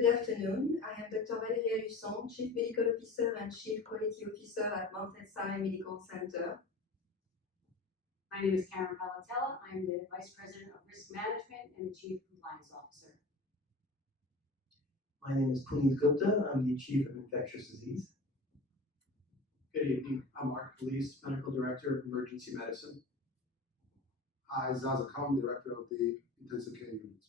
Good afternoon. I am Dr. Valérie Lusson, Chief Medical Officer and Chief Quality Officer at Mountainside Medical Center. My name is Karen Palatella. I'm the Vice President of Risk Management and the Chief Compliance Officer. My name is Puneet Gupta. I'm the Chief of Infectious Disease. Good evening. I'm Mark Felice, Medical Director of Emergency Medicine. Hi, Zaza Khan, Director of the Intensive Care Unit.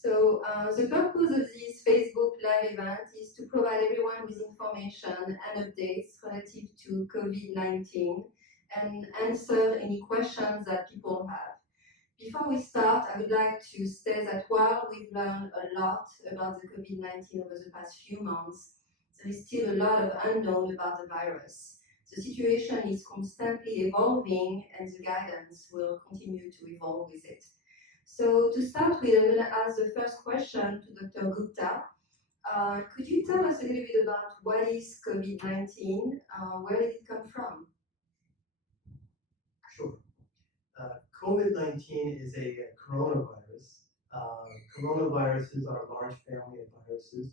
So the purpose of this Facebook Live event is to provide everyone with information and updates relative to COVID-19 and answer any questions that people have. Before we start, I would like to state that while we've learned a lot about the COVID-19 over the past few months, there is still a lot of unknown about the virus. The situation is constantly evolving and the guidance will continue to evolve with it. So to start with, I'm going to ask the first question to Dr. Gupta. Could you tell us a little bit about what is COVID-19? Where did it come from? Sure. COVID-19 is a coronavirus. Coronaviruses are a large family of viruses.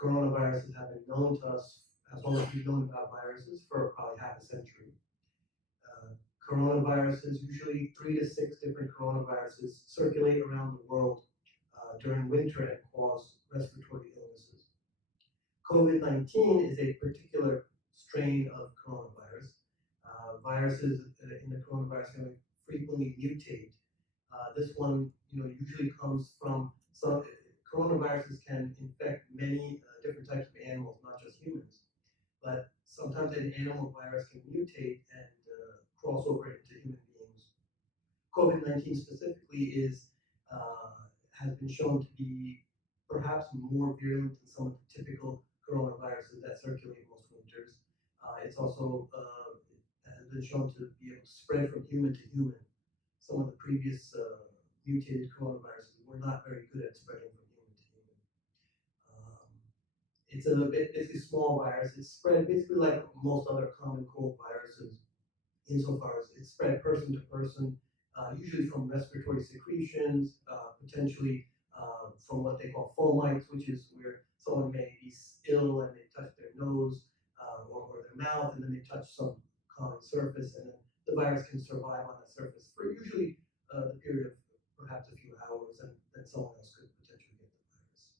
Coronaviruses have been known to us as long as we've known about viruses for probably half a century. Coronaviruses, usually 3 to 6 different coronaviruses, circulate around the world during winter and cause respiratory illnesses. COVID-19 is a particular strain of coronavirus. Viruses in the coronavirus family frequently mutate. This one, usually comes from some coronaviruses can infect many different types of animals, not just humans. But sometimes an animal virus can mutate and cross over into human beings. COVID-19 specifically has been shown to be perhaps more virulent than some of the typical coronaviruses that circulate most winters. It's also has been shown to be able to spread from human to human. Some of the previous mutated coronaviruses were not very good at spreading from human to human. It's a small virus. It's spread basically like most other common cold viruses, insofar as it's spread person to person, usually from respiratory secretions, potentially from what they call fomites, which is where someone may be ill and they touch their nose or their mouth, and then they touch some common surface, and then the virus can survive on that surface for usually the period of perhaps a few hours, and then someone else could potentially get the virus.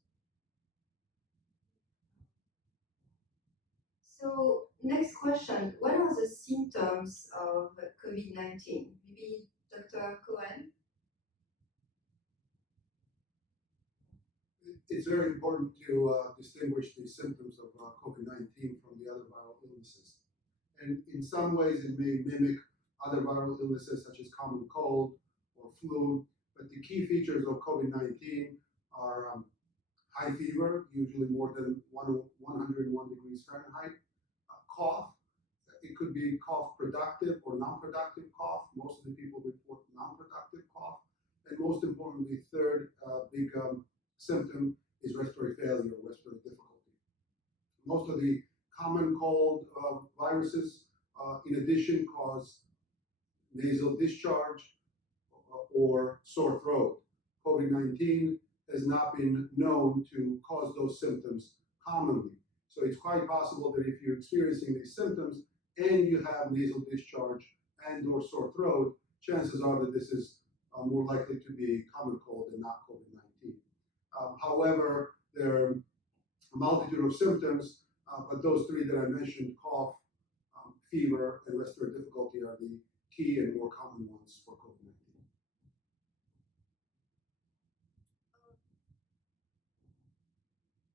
So next question, what are the symptoms of COVID-19? Maybe Dr. Cohen? It's very important to distinguish the symptoms of COVID-19 from the other viral illnesses. And in some ways, it may mimic other viral illnesses such as common cold or flu. But the key features of COVID-19 are high fever, usually more than 101 degrees Fahrenheit, cough. It could be cough productive or non-productive cough. Most of the people report non-productive cough. And most importantly, third big symptom is respiratory failure or respiratory difficulty. Most of the common cold viruses, in addition, cause nasal discharge or sore throat. COVID-19 has not been known to cause those symptoms commonly. So it's quite possible that if you're experiencing these symptoms and you have nasal discharge and or sore throat, chances are that this is more likely to be common cold and not COVID-19. However, there are a multitude of symptoms, but those three that I mentioned, cough, fever, and respiratory difficulty, are the key and more common ones for COVID-19.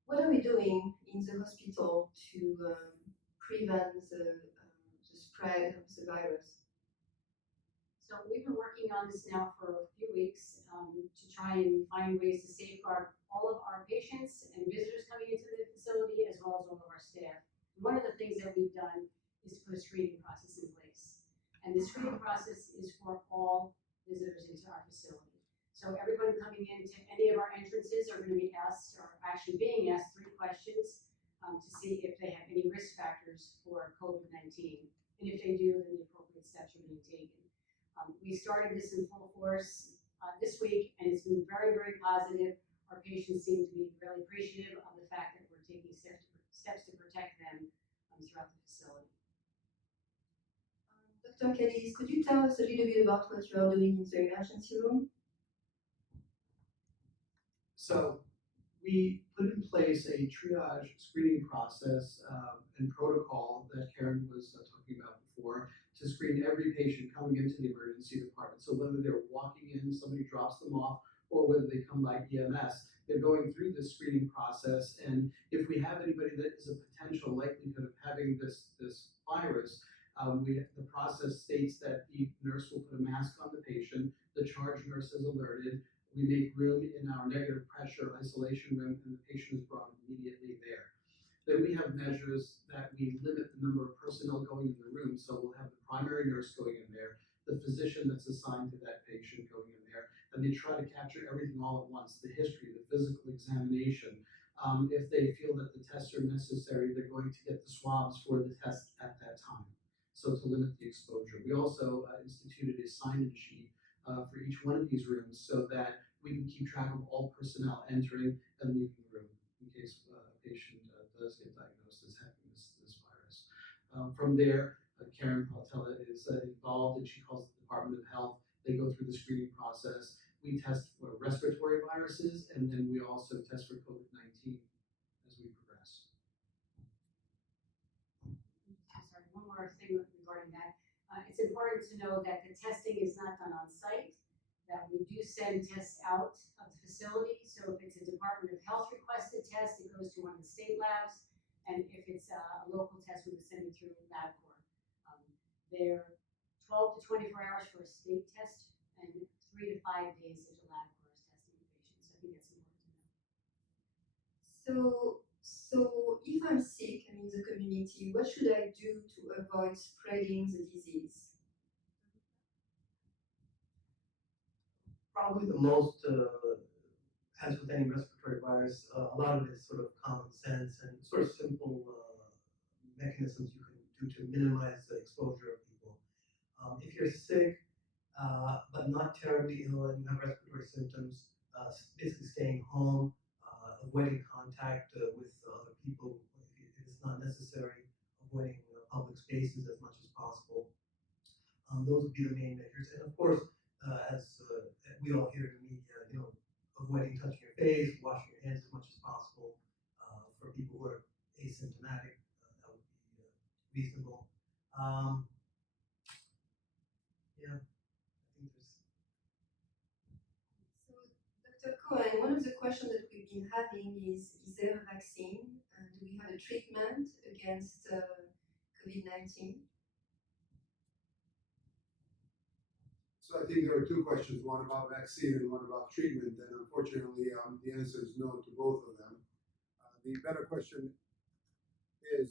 What are we doing in the hospital to prevent the spread of the virus? So we've been working on this now for a few weeks to try and find ways to safeguard all of our patients and visitors coming into the facility, as well as all of our staff. And one of the things that we've done is to put a screening process in place. And the screening process is for all visitors into our facility. So everyone coming into any of our entrances are going to be asked, or actually being asked, 3 questions to see if they have any risk factors for COVID-19. And if they do, then the appropriate steps are being taken. We started this in full force this week, and it's been very, very positive. Our patients seem to be really appreciative of the fact that we're taking steps to protect them throughout the facility. Dr. Kelly, could you tell us a little bit about what you are doing in the emergency room? So we put in place a triage screening process and protocol that Karen was talking about before to screen every patient coming into the emergency department. So whether they're walking in, somebody drops them off, or whether they come by EMS, they're going through this screening process. And if we have anybody that is a potential likelihood of having this virus, the process states that the nurse will put a mask on the patient, the charge nurse is alerted, we make room in our negative pressure isolation room, and the patient is brought immediately there. Then we have measures that we limit the number of personnel going in the room. So we'll have the primary nurse going in there, the physician that's assigned to that patient going in there, and they try to capture everything all at once, the history, the physical examination. If they feel that the tests are necessary, they're going to get the swabs for the test at that time. So to limit the exposure. We also instituted a sign-in sheet for each one of these rooms so that we can keep track of all personnel entering and leaving the room in case a patient does get diagnosed as having this virus. From there, Karen Paltella is involved, and she calls the Department of Health. They go through the screening process. We test for respiratory viruses, and then we also test for COVID-19 as we progress. I'm sorry, one more thing regarding that. It's important to know that the testing is not done on site, that we do send tests out of the facility. So if it's a Department of Health requested test, it goes to one of the state labs. And if it's a local test, we would send it through LabCorp. They're 12 to 24 hours for a state test and 3 to 5 days if the LabCorp is testing the patient. So I think that's important to know. So if I'm sick and in the community, what should I do to avoid spreading the disease? Probably the most, as with any respiratory virus, a lot of it is sort of common sense and sort of simple mechanisms you can do to minimize the exposure of people. If you're sick, but not terribly ill and you have respiratory symptoms, basically staying home, avoiding contact with other people if it's not necessary, avoiding public spaces as much as possible. Those would be the main measures. And of course, as we all hear in the media, avoiding touching your face, washing your hands as much as possible. For people who are asymptomatic, that would be reasonable. Yeah, I think there's. So, Dr. Cohen, one of the questions that we've been having is there a vaccine? Do we have a treatment against COVID-19? So I think there are two questions, one about vaccine and one about treatment, and unfortunately the answer is no to both of them. The better question is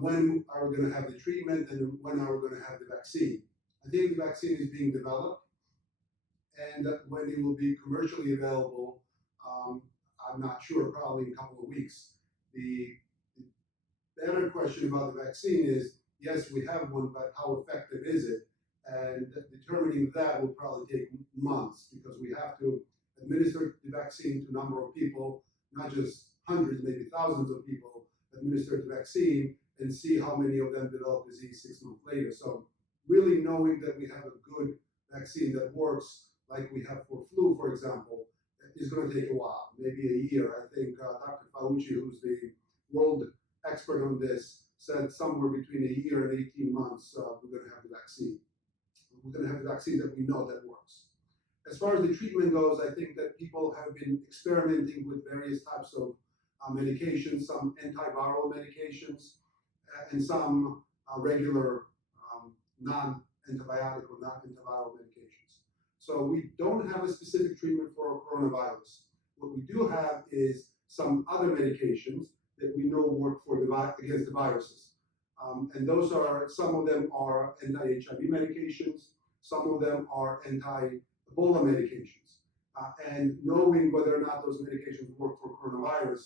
when are we going to have the treatment and when are we going to have the vaccine? I think the vaccine is being developed, and when it will be commercially available, I'm not sure, probably in a couple of weeks. The better question about the vaccine is, yes, we have one, but how effective is it? And determining that will probably take months because we have to administer the vaccine to a number of people, not just hundreds, maybe thousands of people, administer the vaccine and see how many of them develop disease 6 months later. So really knowing that we have a good vaccine that works, like we have for flu, for example, is going to take a while, maybe a year. I think Dr. Fauci, who's the world expert on this, said somewhere between a year and 18 months, we're going to have the vaccine. We're going to have the vaccine that we know that works. As far as the treatment goes, I think that people have been experimenting with various types of medications, some antiviral medications, and some regular non-antibiotic or non-antiviral medications. So we don't have a specific treatment for coronavirus. What we do have is some other medications that we know work for against the viruses. And those are, some of them are anti-HIV medications, some of them are anti-Ebola medications. And knowing whether or not those medications work for coronavirus,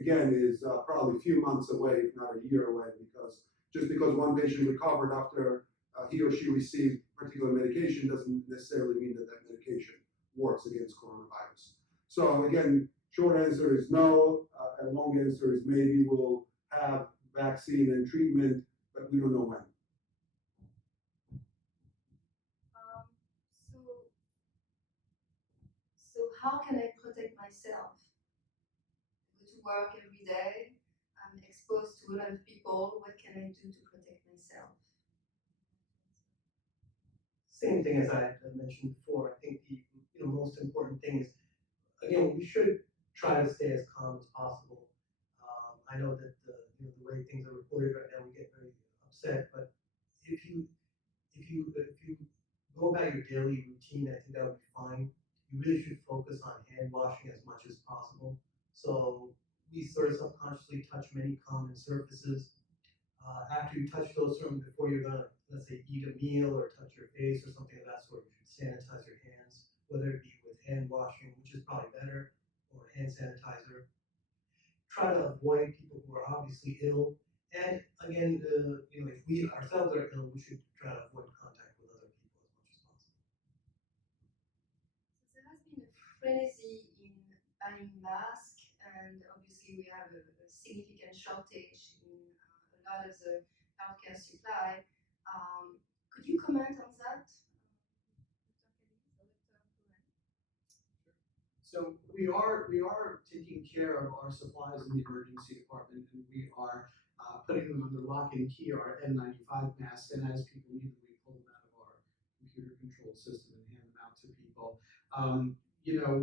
again, is probably a few months away, if not a year away, because just because one patient recovered after he or she received particular medication doesn't necessarily mean that that medication works against coronavirus. So again, short answer is no, and long answer is maybe we'll have vaccine and treatment, but we don't know when. So how can I protect myself? I go to work every day. I'm exposed to a lot of people. What can I do to protect myself? Same thing as I mentioned before. I think the most important thing is, again, we should try to stay as calm as possible. I know that the way things are reported right now, we get very upset. But if you go about your daily routine, I think that would be fine. You really should focus on hand washing as much as possible. So we sort of subconsciously touch many common surfaces. After you touch those, certainly before you're gonna, let's say, eat a meal or touch your face or something of that sort, you should sanitize your hands, whether it be with hand washing, which is probably better, or hand sanitizer. Try to avoid people who are obviously ill. And again, if we ourselves are ill, we should try to avoid contact with other people as much as possible. So there has been a frenzy in buying masks, and obviously we have a significant shortage in a lot of the healthcare supply. Could you comment on that? So we are taking care of our supplies in the emergency department, and we are putting them under lock and key, our N95 masks, and as people need them, we pull them out of our computer controlled system and hand them out to people.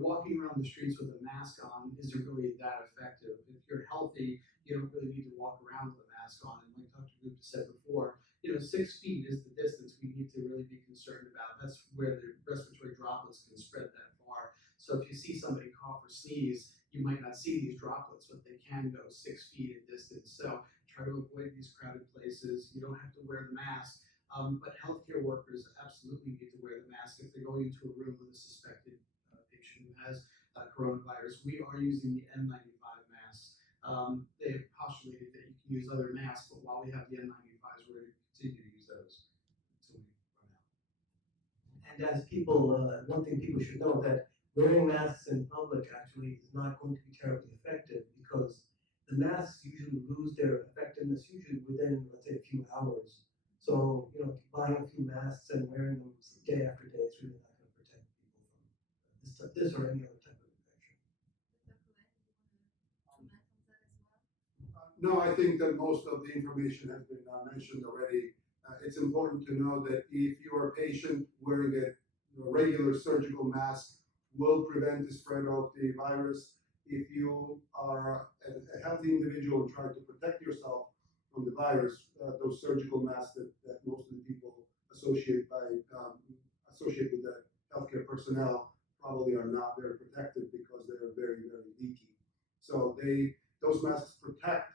Walking around the streets with a mask on isn't really that effective. If you're healthy, you don't really need to walk around with a mask on. And like Dr. Gupta said before, 6 feet is the distance we need to really be concerned about. That's where the respiratory droplets can spread that far. So if you see somebody cough or sneeze, you might not see these droplets, but they can go 6 feet in distance. So try to avoid these crowded places. You don't have to wear the mask, but healthcare workers absolutely need to wear the mask if they're going into a room with a suspected patient who has coronavirus. We are using the N95 masks. They have postulated that you can use other masks, but while we have the N95s, we're going to continue to use those until we run out. And as people, one thing people should know that wearing masks in public actually is not going to be terribly effective, because the masks usually lose their effectiveness usually within, let's say, a few hours. So, buying a few masks and wearing them day after day is really not going to protect people from this or any other type of infection. No, I think that most of the information has been mentioned already. It's important to know that if you're a patient, wearing a regular surgical mask will prevent the spread of the virus. If you are a healthy individual and trying to protect yourself from the virus, those surgical masks that most of the people associate with the healthcare personnel probably are not very protective because they're very, very leaky. So those masks protect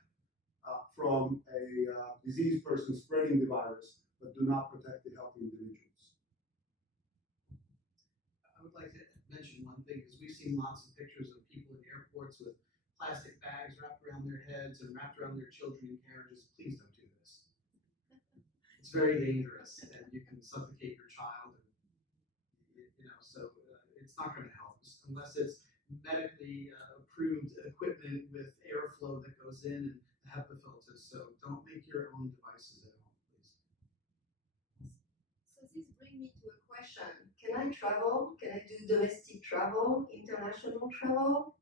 from a diseased person spreading the virus, but do not protect the healthy individuals. I would like to mention one thing, because we've seen lots of pictures of people in airports with plastic bags wrapped around their heads and wrapped around their children in carriages. Please don't do this. It's very dangerous, and you can suffocate your child, and so it's not going to help unless it's medically approved equipment with airflow that goes in and the HEPA filters. So don't make your own devices at home, please. So this brings me to a question. Can I travel? Can I do domestic travel, international travel?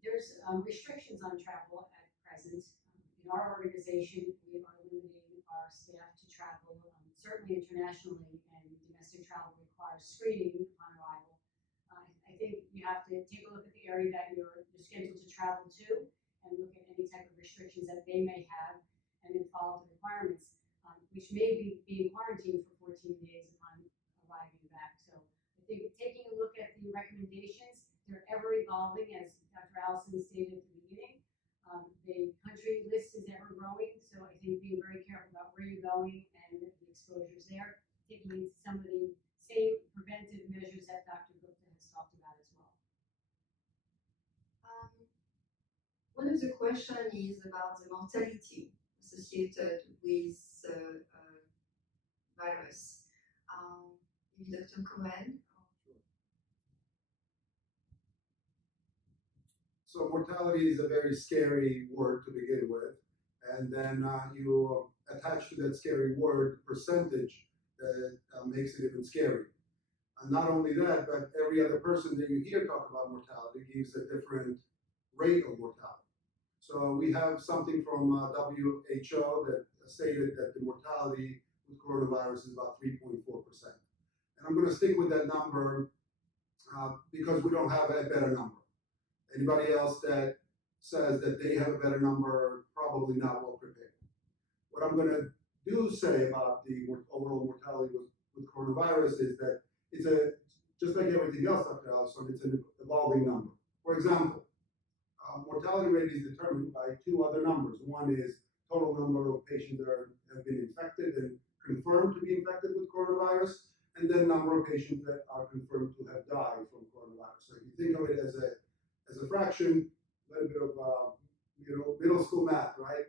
There's restrictions on travel at present. In our organization, we are limiting our staff to travel, certainly internationally, and domestic travel requires screening upon arrival. I think you have to take a look at the area that you're scheduled to travel to and look at any type of restrictions that they may have, and then follow the requirements, which may be being quarantined for 14 days upon arriving back. So I think taking a look at the recommendations, they're ever evolving, as Dr. Allison stated at the beginning. The country list is ever growing, so I think being very careful about where you're going and the exposures there, taking some of the same preventive measures that Dr. Gupta has talked about as well. One of the questions is about the mortality associated with virus. Maybe Dr. Cohen? So mortality is a very scary word to begin with, and then you attach to that scary word percentage that makes it even scarier. And not only that, but every other person that you hear talk about mortality gives a different rate of mortality. So we have something from WHO that stated that the mortality with coronavirus is about 3.4%. And I'm going to stick with that number because we don't have a better number. Anybody else that says that they have a better number, probably not well prepared. What I'm going to say about the overall mortality with coronavirus is that it's just like everything else, Dr. Allison, it's an evolving number. For example, mortality rate is determined by two other numbers. One is total number of patients that have been infected and confirmed to be infected with coronavirus, and then number of patients that are confirmed to have died from coronavirus. So if you think of it as a fraction, a little bit of middle school math, right?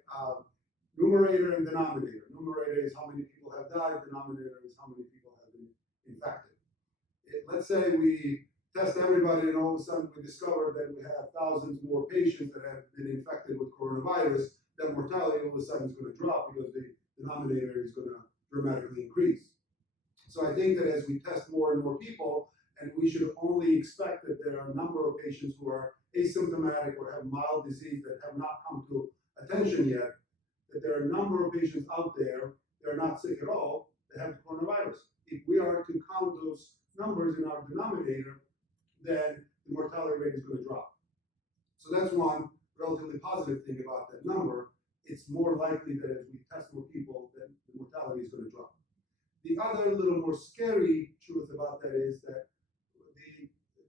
Numerator and denominator. Numerator is how many people have died. Denominator is how many people have been infected. Let's say we test everybody and all of a sudden we discover that we have thousands more patients that have been infected with coronavirus, then mortality all of a sudden is going to drop because the denominator is going to dramatically increase. So I think that as we test more and more people, and we should only expect that there are a number of patients who are asymptomatic or have mild disease that have not come to attention yet, that there are a number of patients out there that are not sick at all that have coronavirus. If we are to count those numbers in our denominator, then the mortality rate is going to drop. So that's one relatively positive thing about that number. It's more likely that as we test more people, then the mortality is going to drop. The other little more scary truth about that is that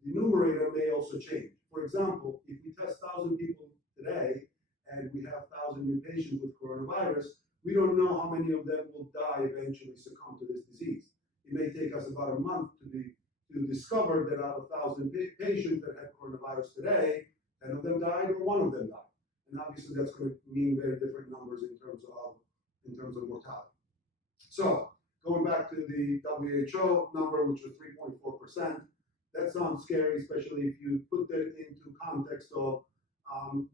the numerator may also change. For example, if we test 1,000 people today and we have 1,000 new patients with coronavirus, we don't know how many of them will die eventually succumb to this disease. It may take us about a month to discover that out of 1,000 patients that had coronavirus today, 10 of them died or 1 of them died. And obviously that's going to mean very different numbers in terms of mortality. So going back to the WHO number, which was 3.4%, that sounds scary, especially if you put that into context of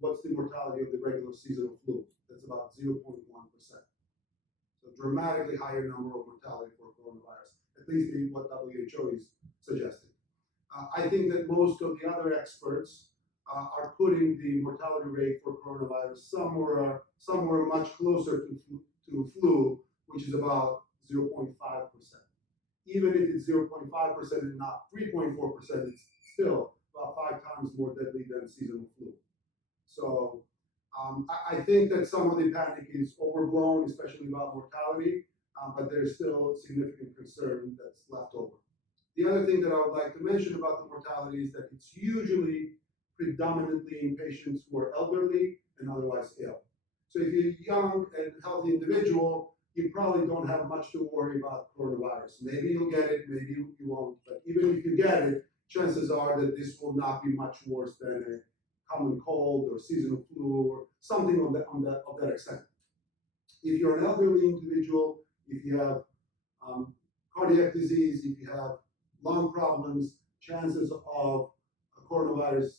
what's the mortality of the regular seasonal flu. That's about 0.1%. So dramatically higher number of mortality for coronavirus, at least in what WHO is suggesting. I think that most of the other experts are putting the mortality rate for coronavirus somewhere much closer to flu, which is about 0.5%. Even if it's 0.5% and not 3.4%, it's still about 5 times more deadly than seasonal flu. So I think that some of the panic is overblown, especially about mortality, but there's still significant concern that's left over. The other thing that I would like to mention about the mortality is that it's usually predominantly in patients who are elderly and otherwise ill. So if you're a young and healthy individual, you probably don't have much to worry about coronavirus. Maybe you'll get it, maybe you won't. But even if you get it, chances are that this will not be much worse than a common cold or seasonal flu or something of that extent. If you're an elderly individual, if you have cardiac disease, if you have lung problems, chances of coronavirus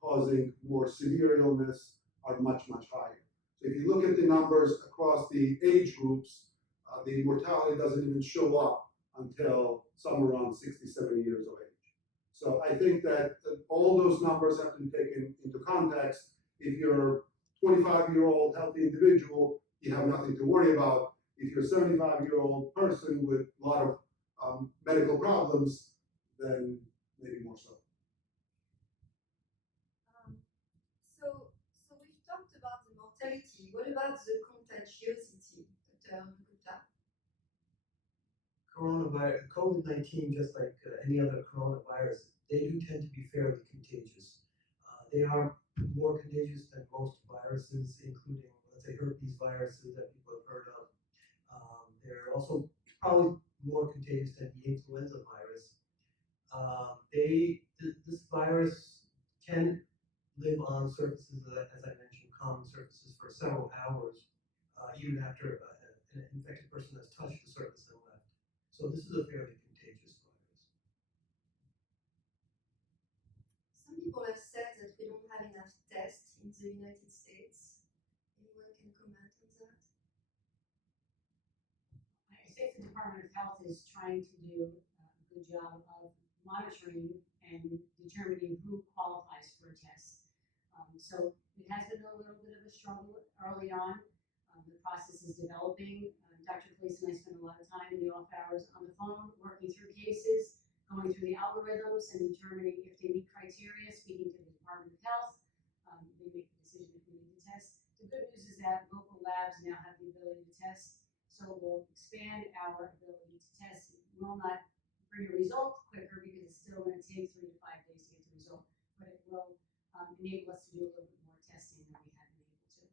causing more severe illness are much, much higher. So if you look at the numbers across the age groups, the mortality doesn't even show up until somewhere around 67 years of age. So I think that all those numbers have to be taken into context. If you're a 25-year-old healthy individual, you have nothing to worry about. If you're a 75-year-old person with a lot of medical problems, then maybe more so. So we've talked about the mortality. What about the contagiosity, Dr. Gupta? COVID-19, just like any other coronavirus, they do tend to be fairly contagious. They are more contagious than most viruses, including, let's say, herpes viruses that people have heard of. They're also probably more contagious than the influenza virus. This virus can live on surfaces, as I mentioned, common surfaces for several hours, even after an infected person has touched the surface and left. So this is a fairly contagious virus. Some people have said that we don't have enough tests in the United States. Anyone can comment on that? I think the Department of Health is trying to do a good job of monitoring and determining who qualifies for a test. So it has been a little bit of a struggle early on. The process is developing. Dr. Police and I spend a lot of time in the off hours on the phone, working through cases, going through the algorithms and determining if they meet criteria, speaking to the Department of Health. They make the decision if we need to test. The good news is that local labs now have the ability to test, so we'll expand our ability to test. It will not bring a result quicker because it's still going to take 3 to 5 days to get the result, but it will enable us to do a little bit more testing than we had been able to.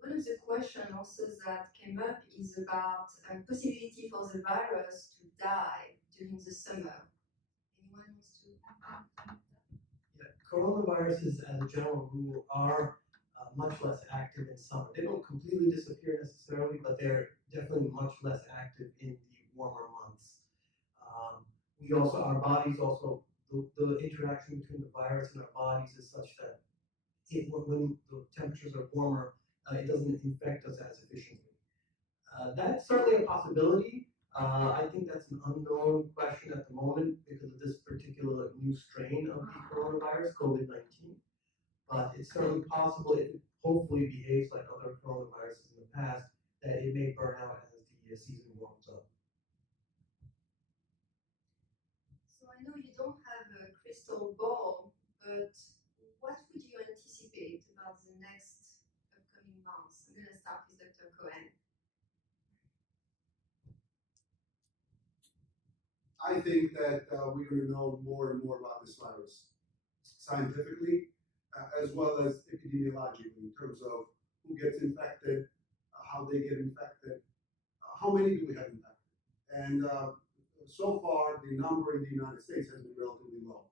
One of the questions also that came up is about a possibility for the virus to die during the summer. Anyone wants to? Yeah, coronaviruses, as a general rule, are much less active in summer. They don't completely disappear necessarily, but they're definitely much less active in the warmer months. We also, our bodies also, the interaction between the virus and our bodies is such that when the temperatures are warmer, it doesn't infect us as efficiently. That's certainly a possibility. I think that's an unknown question at the moment because of this particular new strain of the coronavirus, COVID-19. But it's certainly possible, if it hopefully behaves like other coronaviruses in the past, that it may burn out as the season warms up. So I know you don't have a crystal ball, but what would you anticipate about the next upcoming months? I'm going to start with Dr. Cohen. I think that we're going to know more and more about this virus scientifically, as well as epidemiologically, in terms of who gets infected, how they get infected, how many do we have infected. And so far, the number in the United States has been relatively low.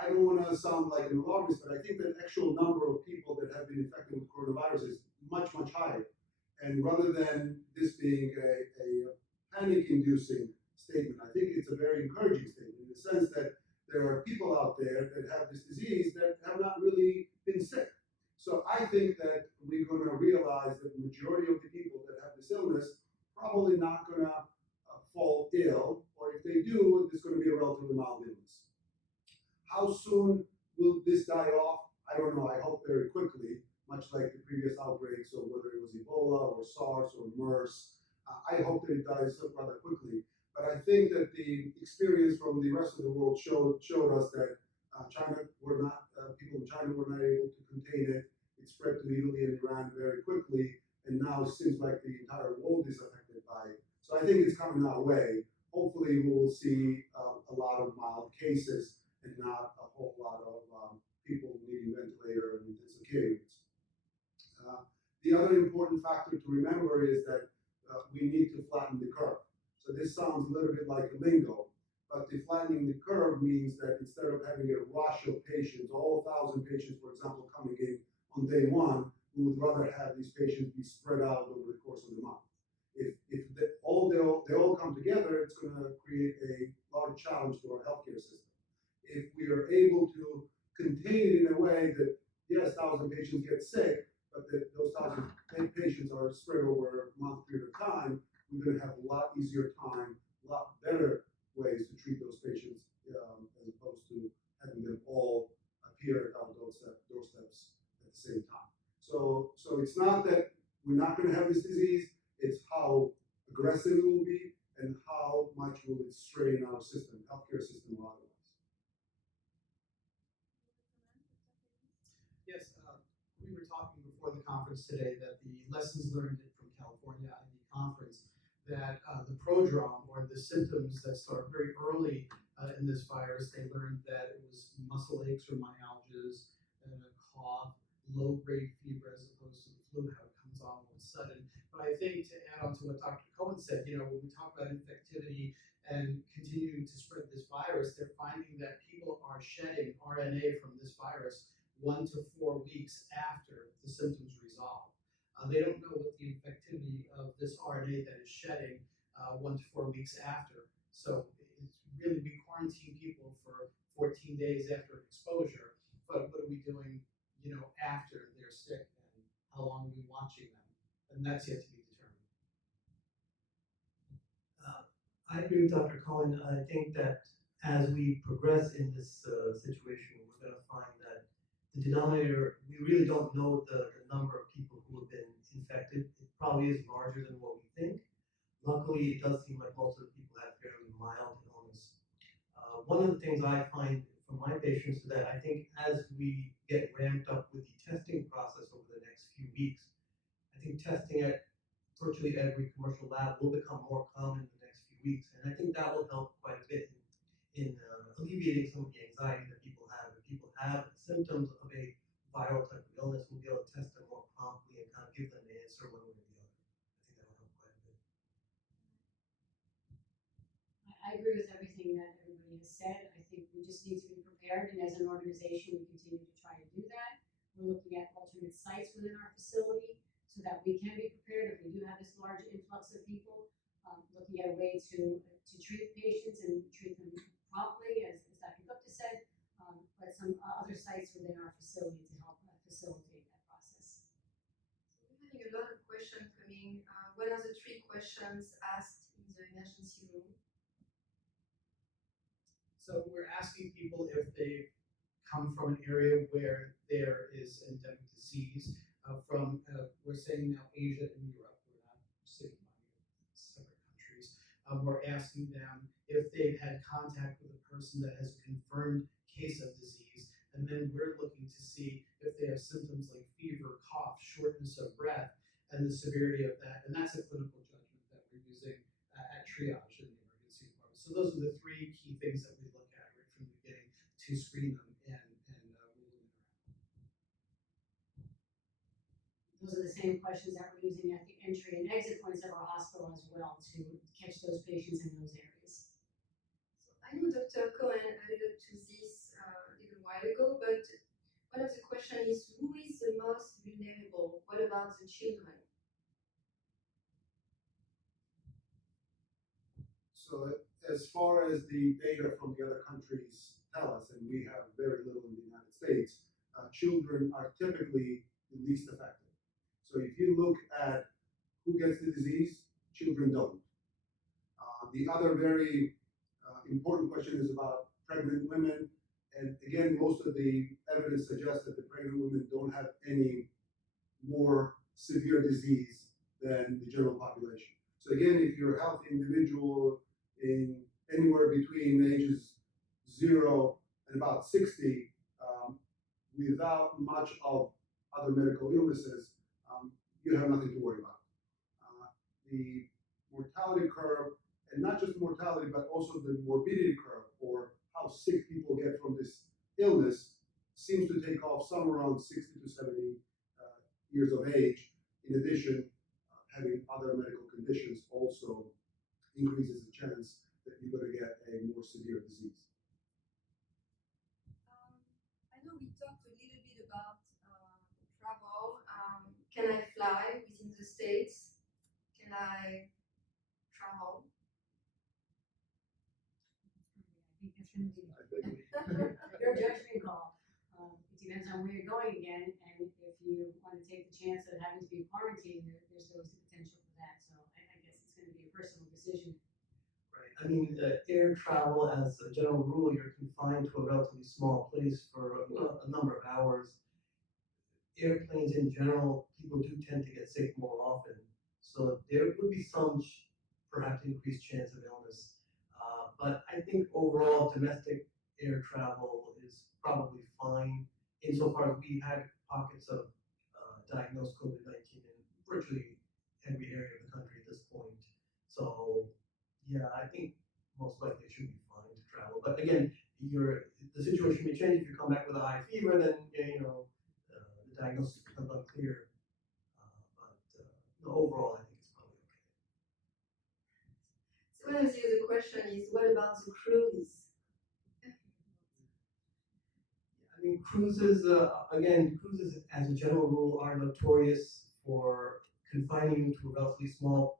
I don't want to sound like an alarmist, but I think the actual number of people that have been infected with coronavirus is much, much higher. And rather than this being a panic-inducing statement, I think it's a very encouraging statement in the sense that there are people out there that have this disease that have not really been sick. So I think that we're going to realize that the majority of the people that have this illness probably not going to fall ill, or if they do, it's going to be a relatively mild illness. How soon will this die off? I don't know. I hope very quickly, much like the previous outbreaks, or whether it was Ebola or SARS or MERS. I hope that it dies rather quickly. But I think that the experience from the rest of the world showed us that people in China were not able to contain it. It spread to Italy and Iran very quickly, and now it seems like the entire world is affected by it. So I think it's coming our way. Hopefully, we will see a lot of mild cases and not a whole lot of people needing ventilator and intensive care units. The other important factor to remember is that we need to flatten the curve. So this sounds a little bit like a lingo, but the flattening the curve means that instead of having a rush of patients, all 1,000 patients, for example, coming in on day one, we would rather have these patients be spread out over the course of the month. If they all come together, it's going to create a large challenge to our healthcare system. If we are able to contain it in a way that, yes, 1,000 patients get sick, but that those 1,000 patients are spread over a month period of time, we're going to have a lot easier time, a lot better ways to treat those patients, as opposed to having them all appear at our doorsteps at the same time. So it's not that we're not going to have this disease, it's how aggressive it will be and how much will it strain our system, healthcare system or otherwise. Yes, we were talking before the conference today that the lessons learned from California IB conference, that the prodrome, or the symptoms that start very early in this virus, they learned that it was muscle aches or myalgias, and a cough, low-grade fever as opposed to the flu, how it comes on all of a sudden. But I think to add on to what Dr. Cohen said, when we talk about infectivity and continuing to spread this virus, they're finding that people are shedding RNA from this virus 1 to 4 weeks after the symptoms resolve. They don't know what the infectivity of this RNA that is shedding 1 to 4 weeks after. So it's really, we quarantine people for 14 days after exposure, but what are we doing, after they're sick, and how long are we watching them? And that's yet to be determined. I agree with Dr. Cohen. I think that as we progress in this situation, we're going to find that the denominator, we really don't know the number of people who have been infected. It probably is larger than what we think. Luckily, it does seem like most of the people have fairly mild illness. One of the things I find from my patients is that I think as we get ramped up with the testing process over the next few weeks, I think testing at virtually every commercial lab will become more common in the next few weeks. And I think that will help quite a bit in alleviating some of the anxiety that people have. If people have symptoms of a viral type of illness, we'll be able to test them more promptly and kind of give them an answer one way or the other. I think that will help quite a bit. I agree with everything that everybody has said. I think we just need to be prepared, and as an organization, we continue to try to do that. We're looking at alternate sites within our facility so that we can be prepared if we do have this large influx of people. Looking at a way to treat patients and treat them promptly, as Dr. Gupta said, but some other sites within our facility to help facilitate that process. So we're having a lot of questions coming. What are the 3 questions asked in the emergency room? So we're asking people if they come from an area where there is endemic disease. We're saying now Asia and Europe, we're not signifying separate countries. We're asking them if they've had contact with a person that has a confirmed case of disease, and then we're looking to see if they have symptoms like fever, cough, shortness of breath, and the severity of that. And that's a clinical judgment that we're using at triage in the emergency department. So those are the 3 key things that we look at right from the beginning to screen them and rule them in. Those are the same questions that we're using at the entry and exit points of our hospital as well to catch those patients in those areas. So I know Dr. Cohen alluded to this a little while ago, but one of the questions is, who is the most vulnerable? What about the children? So as far as the data from the other countries tell us, and we have very little in the United States, children are typically the least affected. So if you look at who gets the disease, children don't. The other very important question is about pregnant women. And again, most of the evidence suggests that the pregnant women don't have any more severe disease than the general population. So again, if you're a healthy individual in anywhere between ages 0 and about 60, without much of other medical illnesses, you have nothing to worry about. The mortality curve, and not just mortality, but also the morbidity curve, or how sick people get from this illness, seems to take off somewhere around 60 to 70 years of age. In addition, having other medical conditions also increases the chance that you're going to get a more severe disease. I know we talked a little bit about travel. Can I fly within the States? Can I travel? I think that's going to be your judgment call. It depends on where you're going again, and if you want to take the chance of having to be quarantined, there's always the potential for that. So I guess it's going to be a personal decision. Right. I mean, air travel, as a general rule, you're confined to a relatively small place for a number of hours. Airplanes in general, people do tend to get sick more often. So there would be some perhaps increased chance of illness. But I think overall domestic air travel is probably fine insofar as we've had pockets of diagnosed COVID-19 in virtually every area of the country at this point. So yeah, I think most likely it should be fine to travel. But again, the situation may change. If you come back with a high fever, then the diagnosis becomes unclear. But overall, I think it's probably okay. So one of the other question is, what about the cruise? I mean, cruises, as a general rule, are notorious for confining you to a relatively small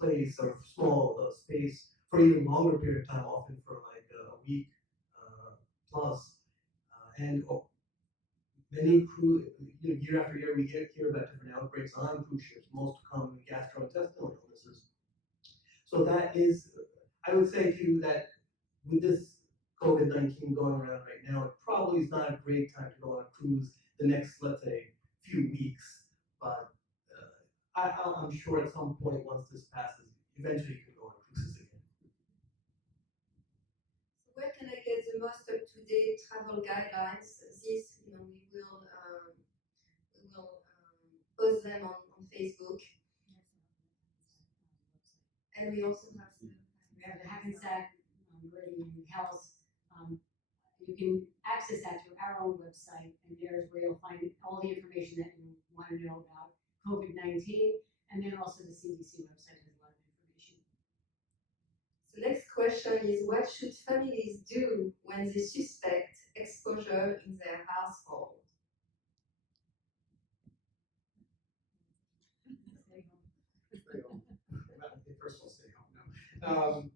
place or small space for even longer period of time, often for like a week plus. And many year after year, we hear about different outbreaks on cruise ships, most common gastrointestinal illnesses. So that is, I would say to you that with this COVID-19 going around right now, it probably is not a great time to go on a cruise the next, let's say, few weeks. But I'm sure at some point, once this passes, eventually you can go on cruises again. So where can I get the most up-to-date travel guidelines? This, we will post them on Facebook, and we also have We have the Hackensack, Meridian Health. You can access that through our own website, and there's where you'll find all the information that you want to know about COVID-19, and then also the CDC website has a lot of information. So next question is, what should families do when they suspect exposure in their household? Stay home. First of all, stay home. No.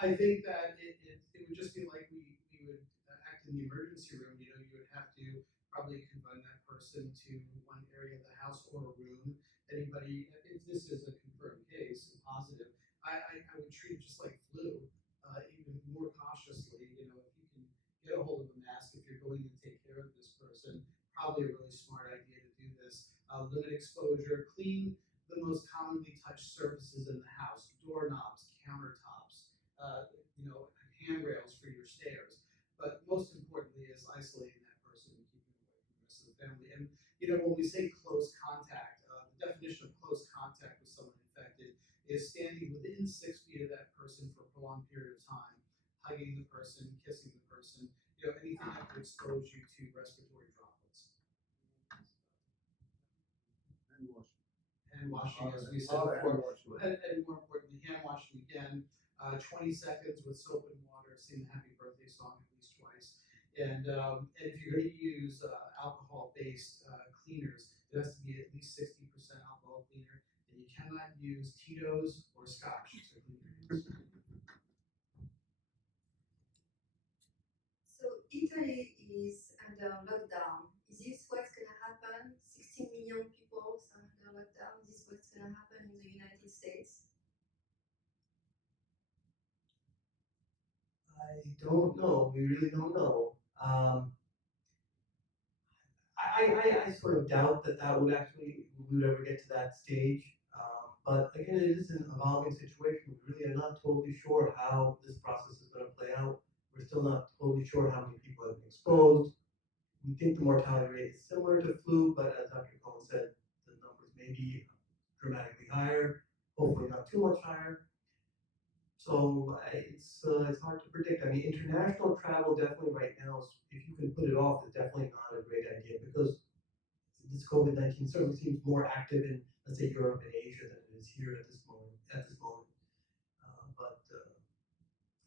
I think that it would just be like we would act in the emergency room. You would have to probably confine that person to one area of the house or a room. Anybody, if this is a confirmed case, positive, I would treat it just like flu, even more cautiously. If you can get a hold of a mask, if you're going to take care of this person, probably a really smart idea to do this. Limit exposure, clean the most commonly touched surfaces in the house, doorknobs, countertops, handrails for your stairs. But most importantly is isolating that person and keeping them away from the rest of the family. And when we say close contact, the definition of close contact with someone infected is standing within 6 feet of that person for a prolonged period of time, hugging the person, kissing the person, anything that could expose you to respiratory droplets. Hand washing, as we said before, and more importantly, hand washing again, 20 seconds with soap and water, sing the happy birthday song at least twice. And if you're going to use alcohol-based cleaners, it has to be at least 60% alcohol cleaner, and you cannot use Tito's or Scotch to clean your hands. So Italy is under lockdown. Is this what's going to happen? 16 million people are under lockdown. Is this what's going to happen in the United States? I don't know. We really don't know. I sort of doubt that we would ever get to that stage. But again, it is an evolving situation. We really are not totally sure how this process is going to play out. We're still not totally sure how many people have been exposed. We think the mortality rate is similar to flu, but as Dr. Cohen said, the numbers may be dramatically higher, hopefully not too much higher. So it's hard to predict. I mean, international travel definitely right now, if you can put it off, is definitely not a great idea because this COVID-19 certainly seems more active in, let's say, Europe and Asia than it is here at this moment.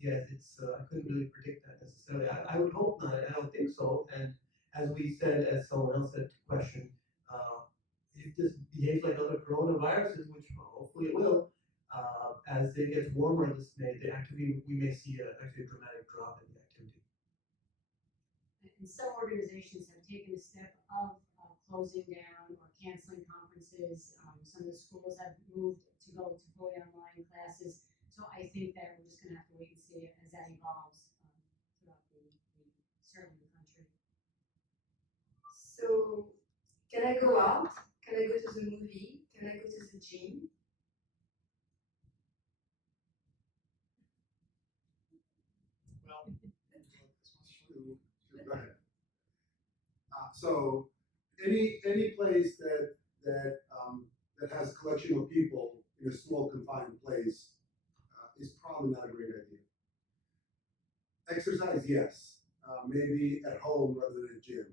Yeah, I couldn't really predict that necessarily. I would hope not. I don't think so. And as we said, as someone else said, question, if this behaves like other coronaviruses, which hopefully it will, as it gets warmer this May, we may see actually a dramatic drop in the activity. And some organizations have taken the step of closing down or canceling conferences. Some of the schools have moved to go to fully online classes. So I think that we're just going to have to wait and see as that evolves throughout certainly the country. So can I go out? Can I go to the movie? Can I go to the gym? Well, Go ahead. So any place that has a collection of people in a small confined place is probably not a great idea. Exercise, yes. Maybe at home rather than a gym.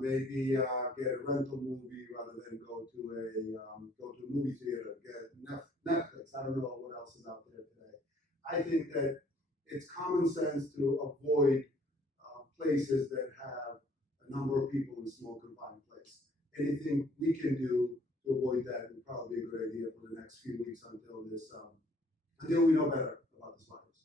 Maybe get a rental movie rather than go to a movie theater. Get Netflix. I don't know what else is out there today. I think that it's common sense to avoid places that have a number of people in a small confined place. Anything we can do to avoid that would probably be a good idea for the next few weeks until we know better about this virus.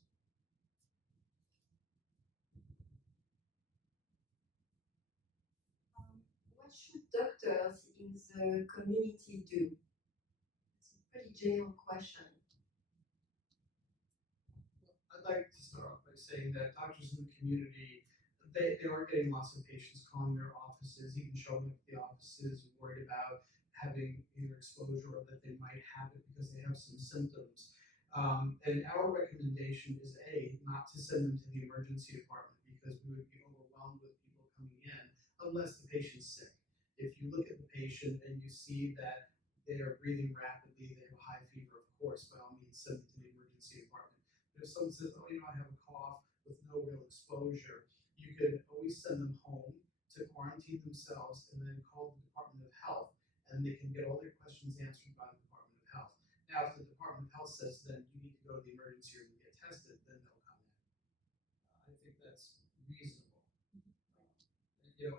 What should doctors in the community do? It's a pretty general question. I'd like to start off by saying that doctors in the community, they are getting lots of patients calling their offices, even showing up at the offices, worried about having either exposure or that they might have it because they have some symptoms. And our recommendation is not to send them to the emergency department because we would be overwhelmed with people coming in unless the patient's sick. If you look at the patient and you see that they are breathing rapidly, they have a high fever, of course, by all means, send them to the emergency department. But if someone says, oh, I have a cough with no real exposure, you could always send them home to quarantine themselves and then call the Department of Health and they can get all their questions answered by the Department of Health. Now, if the Department of Health says to them, you need to go to the emergency room and get tested, then they'll come in. I think that's reasonable.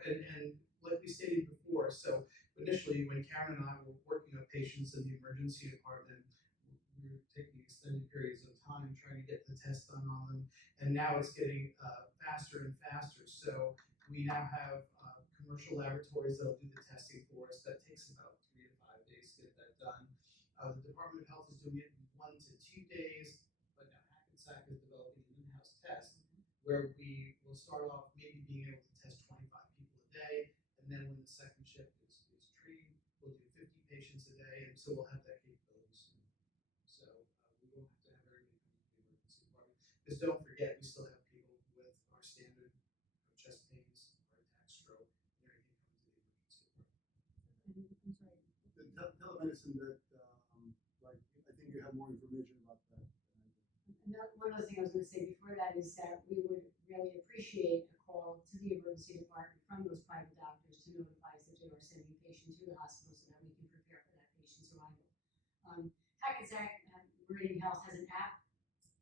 And like we stated before, so initially when Karen and I were working on patients in the emergency department, we were taking extended periods of time trying to get the test done on them, and now it's getting faster and faster. So we now have commercial laboratories that'll do the testing for us. That takes about 3 to 5 days to get that done. The Department of Health is doing it in 1 to 2 days, but now Hackensack is developing an in-house test where we will start off maybe being able to test 25 people a day, and then when the second shift is trained, we'll do 50 patients a day, and so we'll have that capability soon. So we won't have to have everybody come to the emergency department. Because don't forget, we still have people with our standard chest pains, heart attack, stroke, and they're going to come to the emergency department. I'm sorry. The telemedicine that, I think you have more information about that than I do. One other thing I was going to say before that is that we would really appreciate a call to the emergency department from those private doctors to notify us that they are sending a patient to the hospital so that we can prepare for that patient's arrival. Hackensack Meridian Health has an app,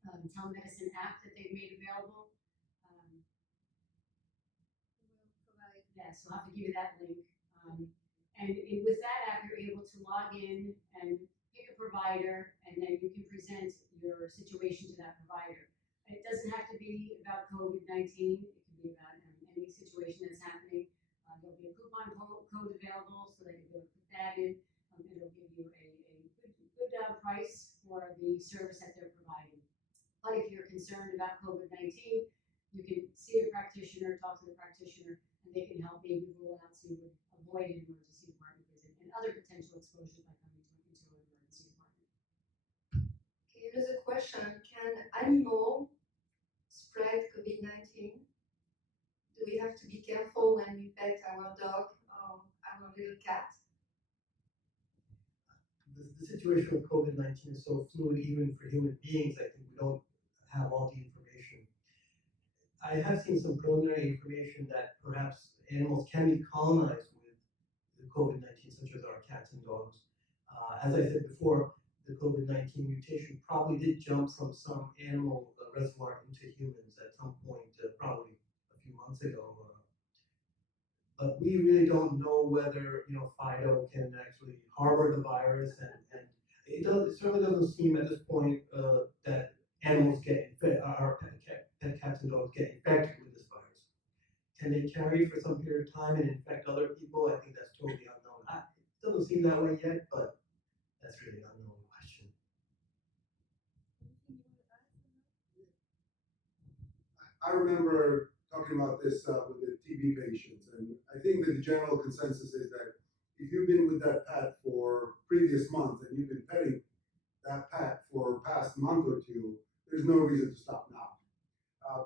telemedicine app that they've made available. Yes, we'll have to give you that link. And with that app, you're able to log in and pick a provider, and then you can present your situation to that provider. It doesn't have to be about COVID-19. It can be about any situation that's happening. There'll be a coupon code available so that you'll put that in. It'll give you a good price for the service that they're providing. But if you're concerned about COVID-19, you can see a practitioner, talk to the practitioner, and they can help maybe rule out so you would avoid an emergency department visit and other potential exposures by coming into an emergency department. Okay, here's a question. Can animals spread COVID-19? Do we have to be careful when we pet our dog or our little cat? The situation with COVID-19 is so fluid, even for human beings. I think we don't have all the information. I have seen some preliminary information that perhaps animals can be colonized with the COVID-19, such as our cats and dogs. As I said before, the COVID-19 mutation probably did jump from some animal reservoir into humans at some point, probably a few months ago. But we really don't know whether Fido can actually harbor the virus, and it certainly doesn't seem at this point that animals get infected, our pet cats and dogs get infected with this virus. Can they carry it for some period of time and infect other people? I think that's totally unknown. It doesn't seem that way yet, but that's really an unknown question. I remember talking about this with the TB patients, and I think that the general consensus is that if you've been with that pet for previous month and you've been petting that pet for past month or two, there's no reason to stop now.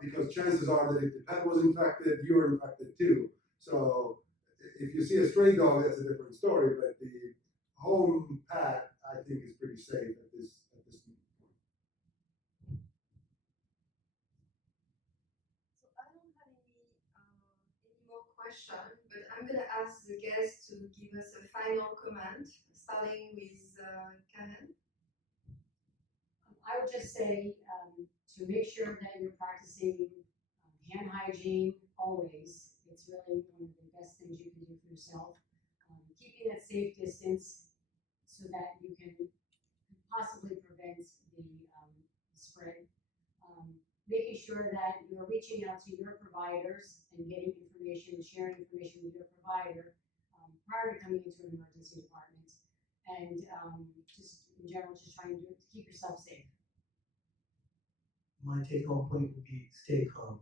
Because chances are that if the pet was infected, you're infected too. So if you see a stray dog, that's a different story, but the home pet, I think, is pretty safe at this point. So I don't have any more questions, but I'm going to ask the guests to give us a final comment, starting with Karen. I would just say to make sure that you're practicing hand hygiene always. It's really one of the best things you can do for yourself. Keeping that safe distance so that you can possibly prevent the spread. Making sure that you're reaching out to your providers and getting information, sharing information with your provider prior to coming into an emergency department, and just in general, just trying to keep yourself safe. My take-home point would be stay calm.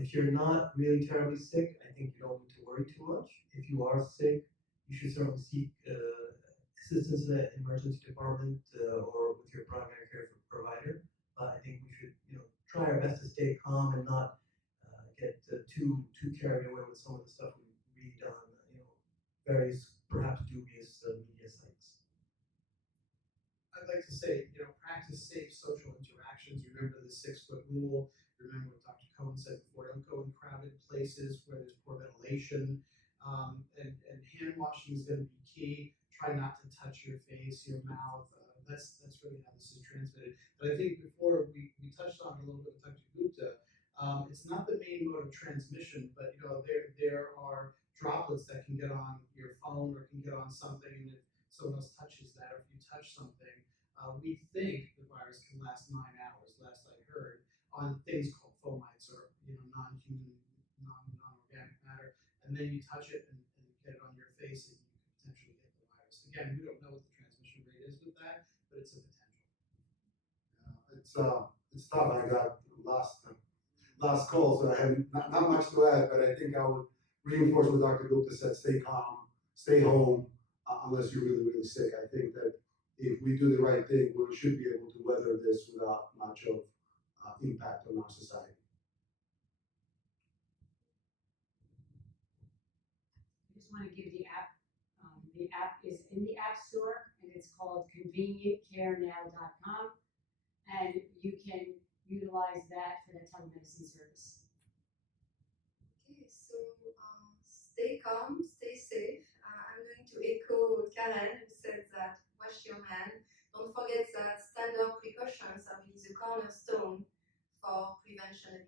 If you're not really terribly sick, I think you don't need to worry too much. If you are sick, you should certainly seek assistance in the emergency department or with your primary care provider. I think we should, try our best to stay calm and not get too carried away with some of the stuff we read on, various perhaps dubious media sites. I'd like to say, practice safe social interactions. Remember the 6-foot rule. Remember what Dr. Cohen said before, don't go in crowded places where there's poor ventilation. And hand washing is going to be key. Try not to touch your face, your mouth. That's really how this is transmitted. But I think before we touched on it a little bit with Dr. Gupta, it's not the main mode of transmission, but there are droplets that can get on your phone or can get on something, and if someone else touches that, or if you touch something, we think the virus can last 9 hours, last I heard, on things called fomites or non-human, non-organic matter, and then you touch it and get it on your face, and you can potentially get the virus. Again, we don't know what the transmission rate is with that, but it's a potential. It's tough. I got last call, so I have not much to add, but I think I would reinforce what Dr. Gupta said: stay calm, stay home, unless you're really, really sick. I think that if we do the right thing, we should be able to weather this without much of impact on our society. I just want to give the app. The app is in the App Store, and it's called convenientcarenow.com, and you can utilize that for the telemedicine service. Okay, so stay calm, stay safe. I'm going to echo Karen, who said that wash your hand. Don't forget that standard precautions are really the cornerstone for prevention